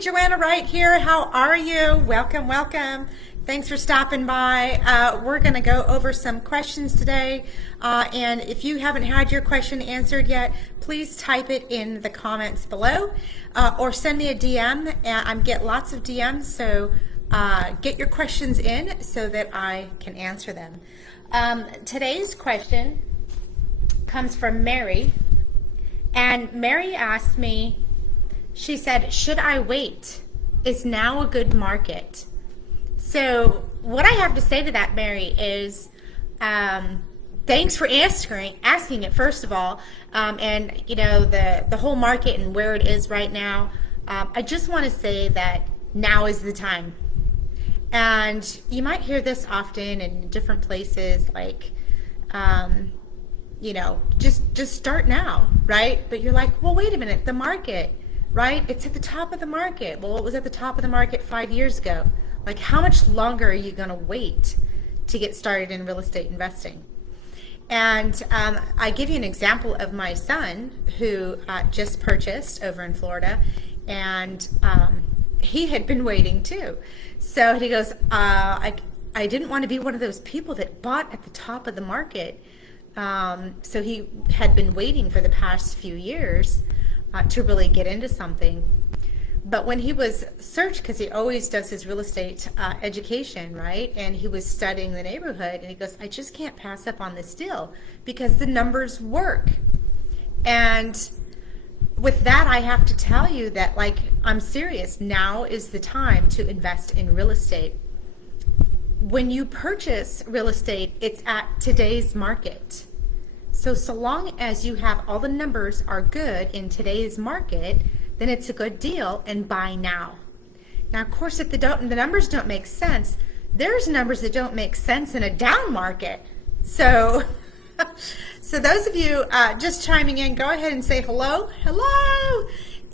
Joanna Wright here. How are you? Welcome, welcome. Thanks for stopping by. We're going to go over some questions today. And if you haven't had your question answered yet, please type it in the comments below or send me a DM. I get lots of DMs, so get your questions in so that I can answer them. Today's question comes from Mary. And Mary asked me, she said, should I wait? Is now a good market? So what I have to say to that, Mary, is thanks for asking it, first of all. And, you know, the whole market and where it is right now, I just want to say that now is the time. And you might hear this often in different places, like, you know, just start now, right? But you're like, well, wait a minute, the market, right? It's at the top of the market. Well, it was at the top of the market 5 years ago. Like, how much longer are you going to wait to get started in real estate investing? And I give you an example of my son who just purchased over in Florida, and he had been waiting too. So he goes, I didn't want to be one of those people that bought at the top of the market. So he had been waiting for the past few years to really get into something. But when he was searched, because he always does his real estate education, right? And he was studying the neighborhood, and he goes, I just can't pass up on this deal because the numbers work. And with that, I have to tell you that, like, I'm serious. Now is the time to invest in real estate. When you purchase real estate, it's at today's market. So long as you have all the numbers are good in today's market, then it's a good deal, and buy now. Now, of course, if the numbers don't make sense, there's numbers that don't make sense in a down market. So those of you just chiming in, go ahead and say hello,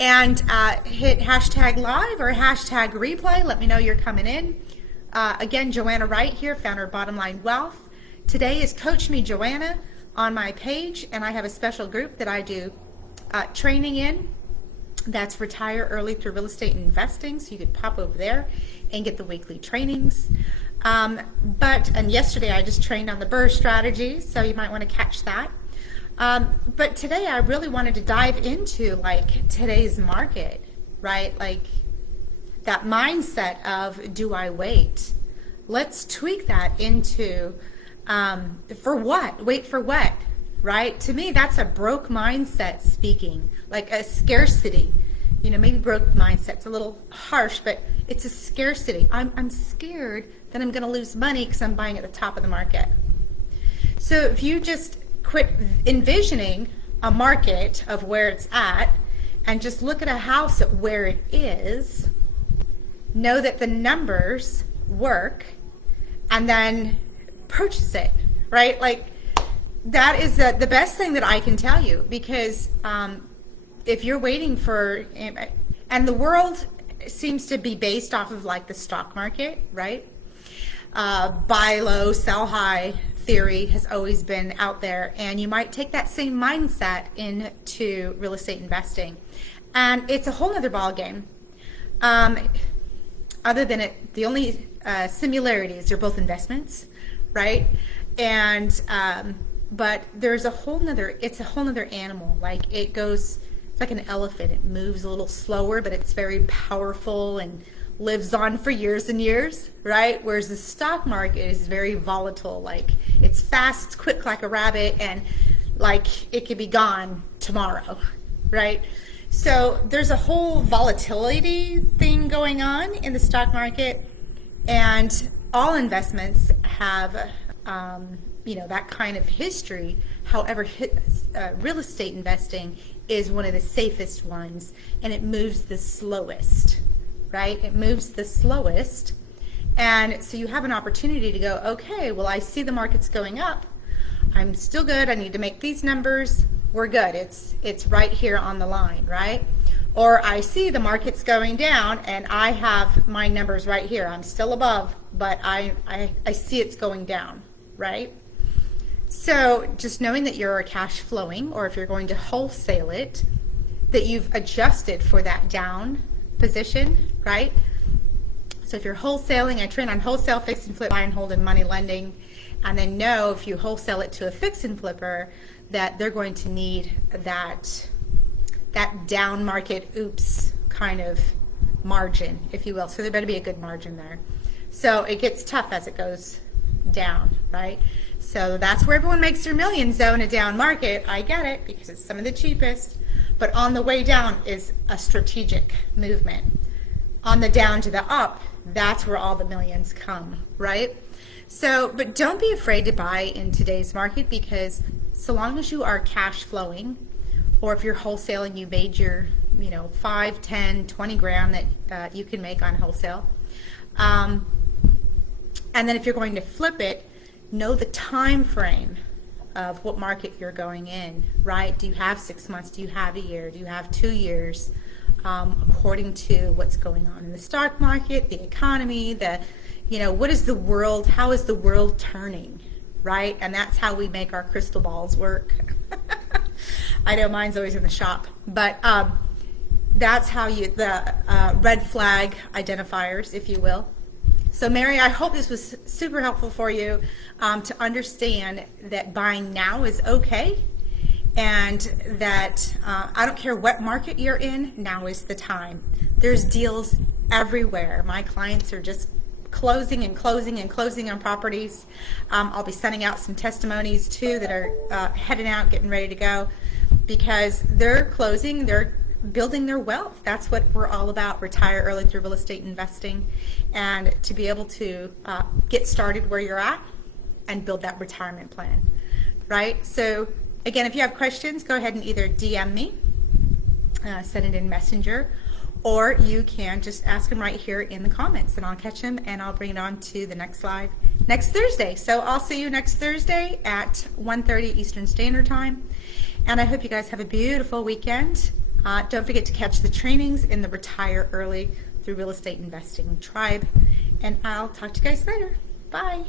and hit hashtag live or hashtag replay. Let me know you're coming in. Again, Joanna Wright here, founder of Bottom Line Wealth. Today is Coach Me Joanna on my page, and I have a special group that I do training in. That's Retire Early Through Real Estate Investing, so you could pop over there and get the weekly trainings. And yesterday I just trained on the BRRRR strategy, so you might want to catch that. But today I really wanted to dive into, like, today's market, right? Like, that mindset of, do I wait? Let's tweak that into, for what? Wait for what? Right? To me, that's a broke mindset speaking, like a scarcity. You know, maybe broke mindset's a little harsh, but it's a scarcity. I'm scared that I'm going to lose money because I'm buying at the top of the market. So if you just quit envisioning a market of where it's at and just look at a house at where it is, know that the numbers work, and then purchase it, right? Like, that is the best thing that I can tell you, because if you're waiting for, and the world seems to be based off of, like, the stock market, right? Buy low, sell high theory has always been out there, and you might take that same mindset into real estate investing, and it's a whole other ball game. Other than it, the only similarities, they're both investments, right? And but there's a whole nother, it's a whole nother animal. Like, it's like an elephant. It moves a little slower, but it's very powerful and lives on for years and years, right? Whereas the stock market is very volatile. Like, it's fast, it's quick like a rabbit, and like, it could be gone tomorrow, right? So there's a whole volatility thing going on in the stock market, and all investments have you know, that kind of history. However, real estate investing is one of the safest ones, and it moves the slowest, right? It moves the slowest. And so you have an opportunity to go, okay, well, I see the market's going up. I'm still good. I need to make these numbers. We're good. It's right here on the line, right? Or I see the market's going down, and I have my numbers right here. I'm still above, but I see it's going down, right? So just knowing that you're cash flowing, or if you're going to wholesale it, that you've adjusted for that down position, right? So if you're wholesaling, I train on wholesale, fix and flip, buy and hold, and money lending. And then know if you wholesale it to a fix and flipper that they're going to need that down market oops kind of margin, if you will. So there better be a good margin there. So it gets tough as it goes down, right? So that's where everyone makes their millions though in a down market. I get it because it's some of the cheapest. But on the way down is a strategic movement. On the down to the up, that's where all the millions come, right? So, but don't be afraid to buy in today's market, because so long as you are cash flowing, or if you're wholesaling, you made your, 5, 10, 20 grand that you can make on wholesale. And then if you're going to flip it, know the time frame of what market you're going in, right? Do you have 6 months? Do you have a year? Do you have 2 years? According to what's going on in the stock market, the economy, what is the world, how is the world turning, right? And that's how we make our crystal balls work. I know mine's always in the shop, but that's how the red flag identifiers, if you will. So Mary, I hope this was super helpful for you to understand that buying now is okay, and that I don't care what market you're in, now is the time. There's deals everywhere. My clients are just closing and closing and closing on properties. I'll be sending out some testimonies too that are heading out, getting ready to go, because they're closing, they're building their wealth. That's what we're all about, retire early through real estate investing, and to be able to get started where you're at and build that retirement plan, right? So again, if you have questions, go ahead and either DM me, send it in Messenger, or you can just ask them right here in the comments, and I'll catch them and I'll bring it on to the next live next Thursday. So I'll see you next Thursday at 1:30 Eastern Standard Time, and I hope you guys have a beautiful weekend. Don't forget to catch the trainings in the Retire Early through Real Estate Investing Tribe, and I'll talk to you guys later. Bye.